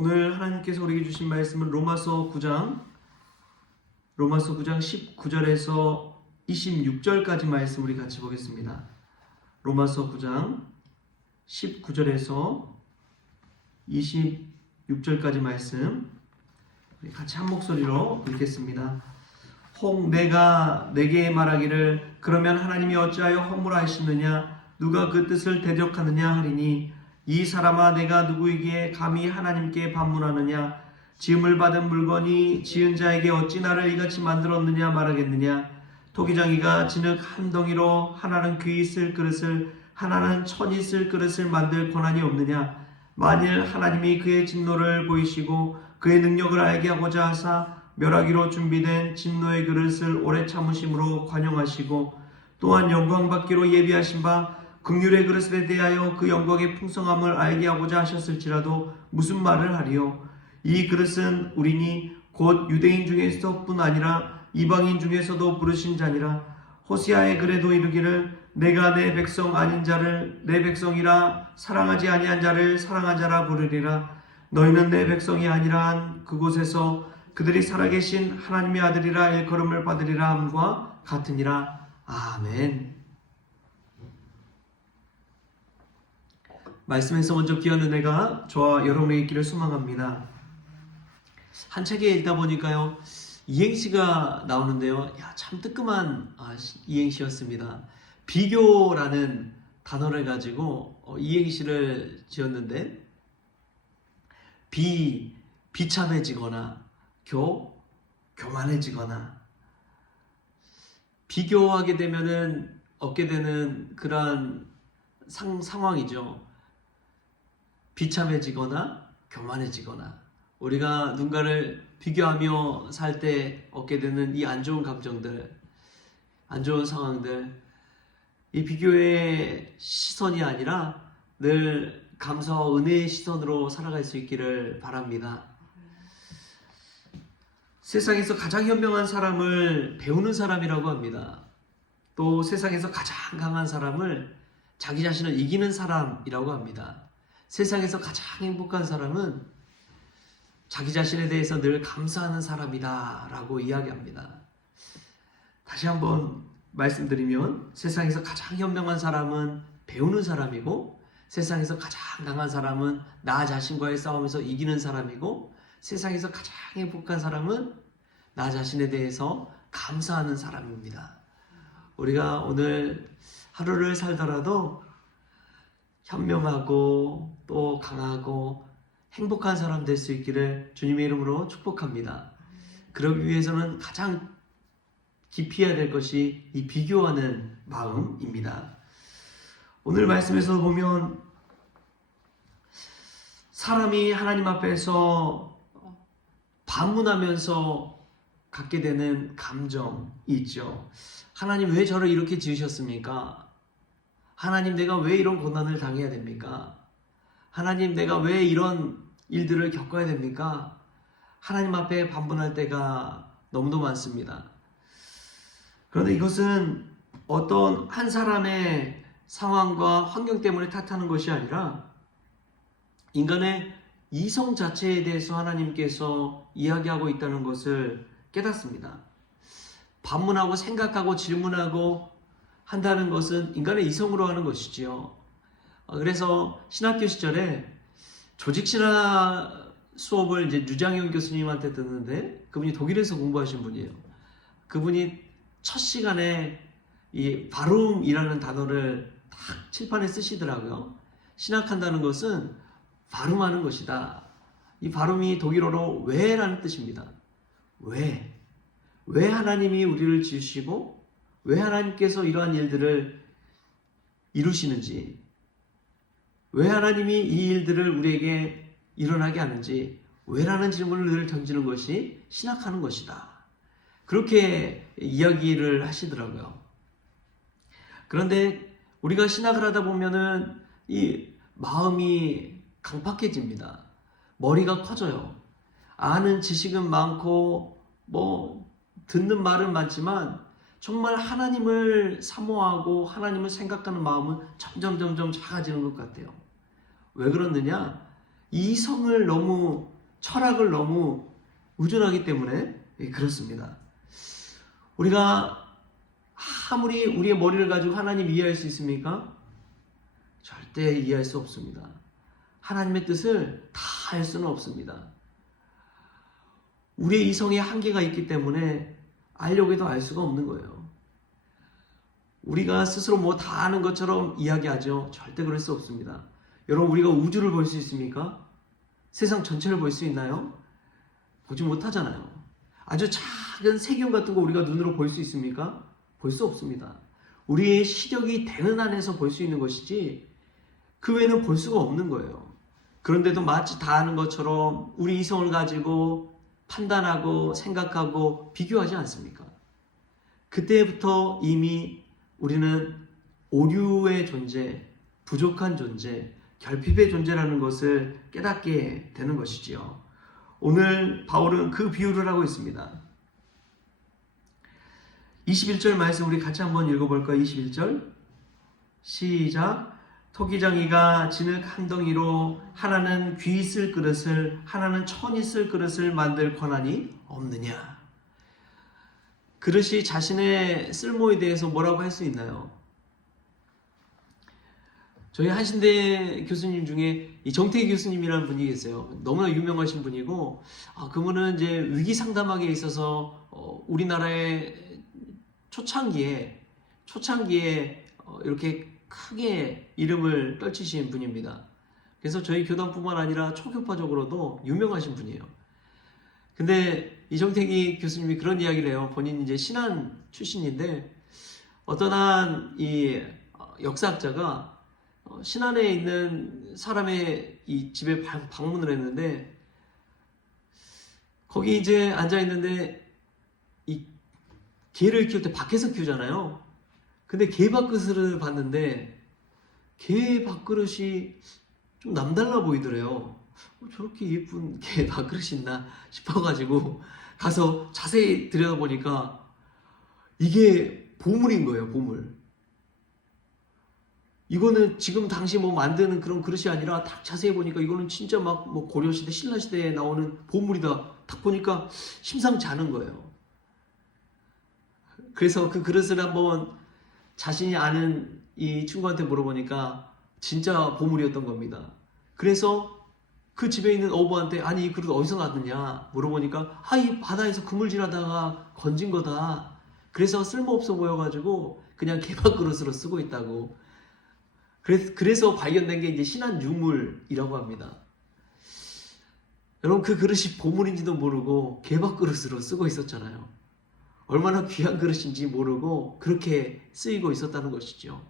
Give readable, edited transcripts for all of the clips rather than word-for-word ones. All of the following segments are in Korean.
오늘 하나님께서 우리에게 주신 말씀은 로마서 9장 19절에서 26절까지 말씀 우리 같이 보겠습니다. 로마서 9장 19절에서 26절까지 말씀 우리 같이 한 목소리로 읽겠습니다. 혹 내가 내게 말하기를 그러면 하나님이 어찌하여 허물하 하시느냐 누가 그 뜻을 대적하느냐 하리니 이 사람아 내가 누구에게 감히 하나님께 반문하느냐 지음을 받은 물건이 지은 자에게 어찌 나를 이같이 만들었느냐 말하겠느냐 토기장이가 진흙 한 덩이로 하나는 귀 있을 그릇을 하나는 천이 있을 그릇을 만들 권한이 없느냐 만일 하나님이 그의 진노를 보이시고 그의 능력을 알게 하고자 하사 멸하기로 준비된 진노의 그릇을 오래 참으심으로 관용하시고 또한 영광 받기로 예비하신 바 긍휼의 그릇에 대하여 그 영광의 풍성함을 알게 하고자 하셨을지라도 무슨 말을 하리요 이 그릇은 우리니 곧 유대인 중에서뿐 아니라 이방인 중에서도 부르신 자니라 호시아의 글에도 이르기를 내가 내 백성 아닌 자를 내 백성이라 사랑하지 아니한 자를 사랑한 자라 부르리라 너희는 내 백성이 아니라 한 그곳에서 그들이 살아계신 하나님의 아들이라 일컬음을 받으리라 함과 같으니라. 아멘. 말씀에서 먼저 귀한 은혜가 저와 여러분에게 있기를 소망합니다. 한 책에 읽다 보니까요 이행시가 나오는데요 참 뜨끔한 이행시였습니다. 비교라는 단어를 가지고 이행시를 지었는데 비참해지거나 교만해지거나 비교하게 되면은 얻게 되는 그러한 상황이죠. 비참해지거나 교만해지거나 우리가 누군가를 비교하며 살 때 얻게 되는 이 안 좋은 감정들, 안 좋은 상황들, 이 비교의 시선이 아니라 늘 감사와 은혜의 시선으로 살아갈 수 있기를 바랍니다. 세상에서 가장 현명한 사람을 배우는 사람이라고 합니다. 또 세상에서 가장 강한 사람을 자기 자신을 이기는 사람이라고 합니다. 세상에서 가장 행복한 사람은 자기 자신에 대해서 늘 감사하는 사람이다 라고 이야기합니다. 다시 한번 말씀드리면 세상에서 가장 현명한 사람은 배우는 사람이고 세상에서 가장 강한 사람은 나 자신과의 싸움에서 이기는 사람이고 세상에서 가장 행복한 사람은 나 자신에 대해서 감사하는 사람입니다. 우리가 오늘 하루를 살더라도 현명하고 또 강하고 행복한 사람 될 수 있기를 주님의 이름으로 축복합니다. 그러기 위해서는 가장 깊이 해야 될 것이 이 비교하는 마음입니다. 오늘 말씀에서 보면 사람이 하나님 앞에서 반문하면서 갖게 되는 감정이 있죠. 하나님 왜 저를 이렇게 지으셨습니까? 하나님 내가 왜 이런 고난을 당해야 됩니까? 하나님 내가 왜 이런 일들을 겪어야 됩니까? 하나님 앞에 반문할 때가 너무도 많습니다. 그런데 이것은 어떤 한 사람의 상황과 환경 때문에 탓하는 것이 아니라 인간의 이성 자체에 대해서 하나님께서 이야기하고 있다는 것을 깨닫습니다. 반문하고 생각하고 질문하고 한다는 것은 인간의 이성으로 하는 것이지요. 그래서 신학교 시절에 조직신학 수업을 이제 류장현 교수님한테 듣는데 그분이 독일에서 공부하신 분이에요. 그분이 첫 시간에 이 발음이라는 단어를 딱 칠판에 쓰시더라고요. 신학한다는 것은 발음하는 것이다. 이 발음이 독일어로 왜라는 뜻입니다. 왜 하나님이 우리를 지으시고 왜 하나님께서 이러한 일들을 이루시는지 왜 하나님이 이 일들을 우리에게 일어나게 하는지 왜라는 질문을 늘 던지는 것이 신학하는 것이다. 그렇게 이야기를 하시더라고요. 그런데 우리가 신학을 하다 보면은 이 마음이 강팍해집니다. 머리가 커져요. 아는 지식은 많고 듣는 말은 많지만 정말 하나님을 사모하고 하나님을 생각하는 마음은 점점 작아지는 것 같아요. 왜 그러느냐? 이성을 너무, 철학을 너무 의존하기 때문에 그렇습니다. 우리가 아무리 우리의 머리를 가지고 하나님 이해할 수 있습니까? 절대 이해할 수 없습니다. 하나님의 뜻을 다 알 수는 없습니다. 우리의 이성에 한계가 있기 때문에 알려고 해도 알 수가 없는 거예요. 우리가 스스로 뭐 다 아는 것처럼 이야기하죠. 절대 그럴 수 없습니다. 여러분, 우리가 우주를 볼 수 있습니까? 세상 전체를 볼 수 있나요? 보지 못하잖아요. 아주 작은 세균 같은 거 우리가 눈으로 볼 수 있습니까? 볼 수 없습니다. 우리의 시력이 되는 안에서 볼 수 있는 것이지 그 외에는 볼 수가 없는 거예요. 그런데도 마치 다 아는 것처럼 우리 이성을 가지고 판단하고 생각하고 비교하지 않습니까? 그때부터 이미 우리는 오류의 존재, 부족한 존재, 결핍의 존재라는 것을 깨닫게 되는 것이지요. 오늘 바울은 그 비유를 하고 있습니다. 21절 말씀 우리 같이 한번 읽어볼까요? 21절 시작. 토기장이가 진흙 한 덩이로 하나는 귀 쓸 그릇을 하나는 천이 쓸 그릇을 만들 권한이 없느냐? 그릇이 자신의 쓸모에 대해서 뭐라고 할 수 있나요? 저희 한신대 교수님 중에 이 정태기 교수님이라는 분이 계세요. 너무나 유명하신 분이고, 그분은 이제 위기 상담학에 있어서 우리나라의 초창기에 이렇게 크게 이름을 떨치신 분입니다. 그래서 저희 교단뿐만 아니라 초교파적으로도 유명하신 분이에요. 근데 이정택이 교수님이 그런 이야기를 해요. 본인이 이제 신안 출신인데 어떤 한 이 역사학자가 신안에 있는 사람의 이 집에 방문을 했는데 거기 이제 앉아 있는데 이 개를 키울 때 밖에서 키우잖아요. 근데 개 밥그릇을 봤는데 개 밥그릇이 좀 남달라 보이더래요. 저렇게 예쁜 개 밥그릇이 있나 싶어가지고 가서 자세히 들여다보니까 이게 보물인 거예요. 보물. 이거는 지금 당시 뭐 만드는 그런 그릇이 아니라 딱 자세히 보니까 이거는 진짜 막 뭐 고려시대 신라시대에 나오는 보물이다. 딱 보니까 심상치 않은 거예요. 그래서 그 그릇을 한번 자신이 아는 이 친구한테 물어보니까 진짜 보물이었던 겁니다. 그래서 그 집에 있는 어부한테 아니 이 그릇 어디서 났느냐 물어보니까 이 바다에서 그물질하다가 건진 거다. 그래서 쓸모없어 보여가지고 그냥 개밥 그릇으로 쓰고 있다고. 그래서 발견된 게 이제 신안 유물이라고 합니다. 여러분, 그 그릇이 보물인지도 모르고 개밥 그릇으로 쓰고 있었잖아요. 얼마나 귀한 그릇인지 모르고 그렇게 쓰이고 있었다는 것이죠.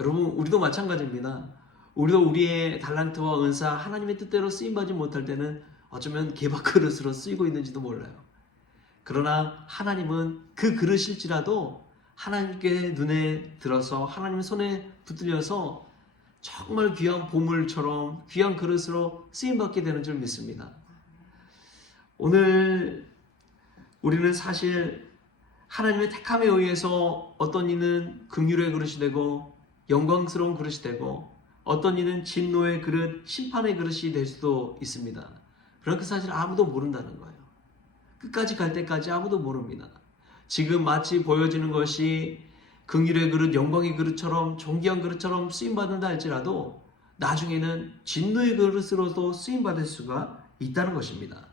여러분, 우리도 마찬가지입니다. 우리도 우리의 달란트와 은사, 하나님의 뜻대로 쓰임받지 못할 때는 어쩌면 개밥 그릇으로 쓰이고 있는지도 몰라요. 그러나 하나님은 그 그릇일지라도 하나님께 눈에 들어서 하나님 손에 붙들려서 정말 귀한 보물처럼 귀한 그릇으로 쓰임받게 되는 줄 믿습니다. 오늘 우리는 사실 하나님의 택함에 의해서 어떤 이는 긍휼의 그릇이 되고 영광스러운 그릇이 되고 어떤 이는 진노의 그릇, 심판의 그릇이 될 수도 있습니다. 그런 그 사실 아무도 모른다는 거예요. 끝까지 갈 때까지 아무도 모릅니다. 지금 마치 보여지는 것이 긍휼의 그릇, 영광의 그릇처럼 존귀한 그릇처럼 쓰임받는다 할지라도 나중에는 진노의 그릇으로도 쓰임받을 수가 있다는 것입니다.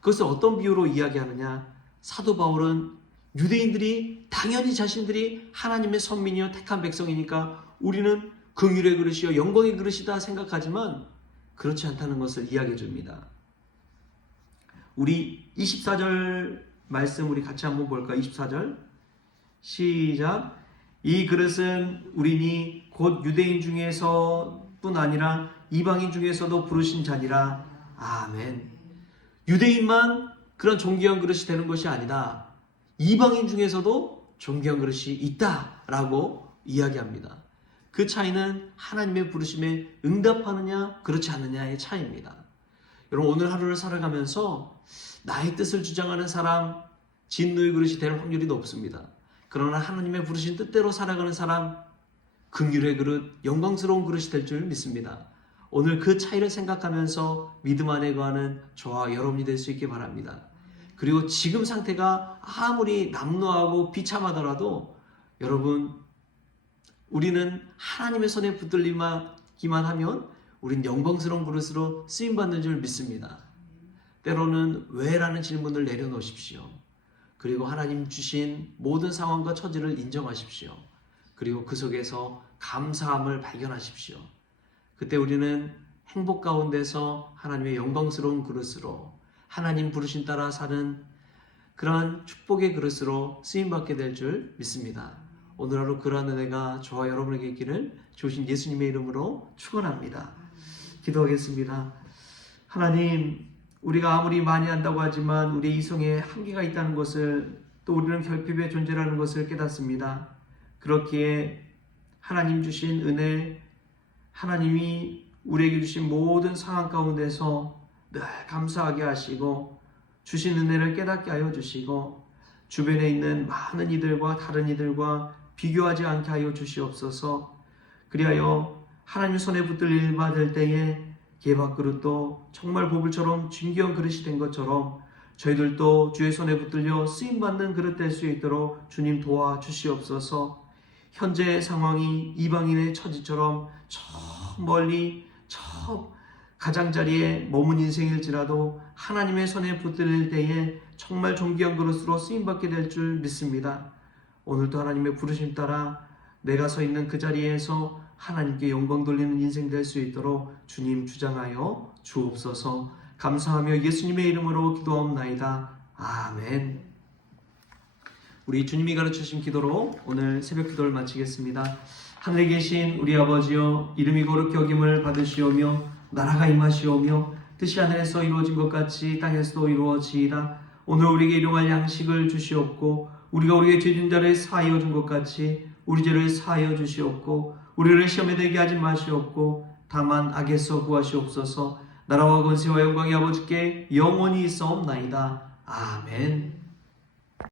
그것을 어떤 비유로 이야기하느냐? 사도 바울은 유대인들이 당연히 자신들이 하나님의 선민이요 택한 백성이니까 우리는 긍휼의 그릇이요 영광의 그릇이다 생각하지만 그렇지 않다는 것을 이야기해 줍니다. 우리 24절 말씀 우리 같이 한번 볼까요? 24절 시작. 이 그릇은 우리니 곧 유대인 중에서뿐 아니라 이방인 중에서도 부르신 자니라. 아멘. 유대인만 그런 존귀한 그릇이 되는 것이 아니다. 이방인 중에서도 존귀한 그릇이 있다라고 이야기합니다. 그 차이는 하나님의 부르심에 응답하느냐 그렇지 않느냐의 차이입니다. 여러분, 오늘 하루를 살아가면서 나의 뜻을 주장하는 사람, 진노의 그릇이 될 확률이 높습니다. 그러나 하나님의 부르신 뜻대로 살아가는 사람, 긍휼의 그릇, 영광스러운 그릇이 될 줄 믿습니다. 오늘 그 차이를 생각하면서 믿음 안에 거하는 저와 여러분이 될 수 있게 바랍니다. 그리고 지금 상태가 아무리 남루하고 비참하더라도 여러분, 우리는 하나님의 손에 붙들리기만 하면 우린 영광스러운 그릇으로 쓰임받는 줄 믿습니다. 때로는 왜? 라는 질문을 내려놓으십시오. 그리고 하나님 주신 모든 상황과 처지를 인정하십시오. 그리고 그 속에서 감사함을 발견하십시오. 그때 우리는 행복 가운데서 하나님의 영광스러운 그릇으로 하나님 부르신 따라 사는 그러한 축복의 그릇으로 쓰임받게 될 줄 믿습니다. 오늘 하루 그러한 은혜가 저와 여러분에게 있기를 주신 예수님의 이름으로 축원합니다. 기도하겠습니다. 하나님, 우리가 아무리 많이 한다고 하지만 우리의 이성에 한계가 있다는 것을, 또 우리는 결핍의 존재라는 것을 깨닫습니다. 그렇기에 하나님 주신 은혜, 하나님이 우리에게 주신 모든 상황 가운데서 늘 감사하게 하시고 주신 은혜를 깨닫게 하여 주시고 주변에 있는 많은 이들과 다른 이들과 비교하지 않게 하여 주시옵소서. 그리하여 하나님 손에 붙들릴 바 될 때에 개밥그릇도 정말 보물처럼 진귀한 그릇이 된 것처럼 저희들도 주의 손에 붙들려 쓰임받는 그릇 될 수 있도록 주님 도와주시옵소서. 현재 상황이 이방인의 처지처럼 저 멀리 저 가장자리에 머문 인생일지라도 하나님의 손에 붙들릴 때에 정말 존귀한 그릇으로 쓰임받게 될 줄 믿습니다. 오늘도 하나님의 부르심 따라 내가 서 있는 그 자리에서 하나님께 영광 돌리는 인생 될 수 있도록 주님 주장하여 주옵소서. 감사하며 예수님의 이름으로 기도하옵나이다. 아멘. 우리 주님이 가르치신 기도로 오늘 새벽 기도를 마치겠습니다. 하늘에 계신 우리 아버지여, 이름이 거룩히 여김을 받으시오며 나라가 임하시오며 뜻이 하늘에서 이루어진 것 같이 땅에서도 이루어지이다. 오늘 우리에게 일용할 양식을 주시옵고 우리가 우리에게 죄진 자를 사하여 준 것 같이 우리 죄를 사하여 주시옵고 우리를 시험에 들게 하지 마시옵고 다만 악에서 구하시옵소서. 나라와 권세와 영광이 아버지께 영원히 있사옵나이다. 아멘.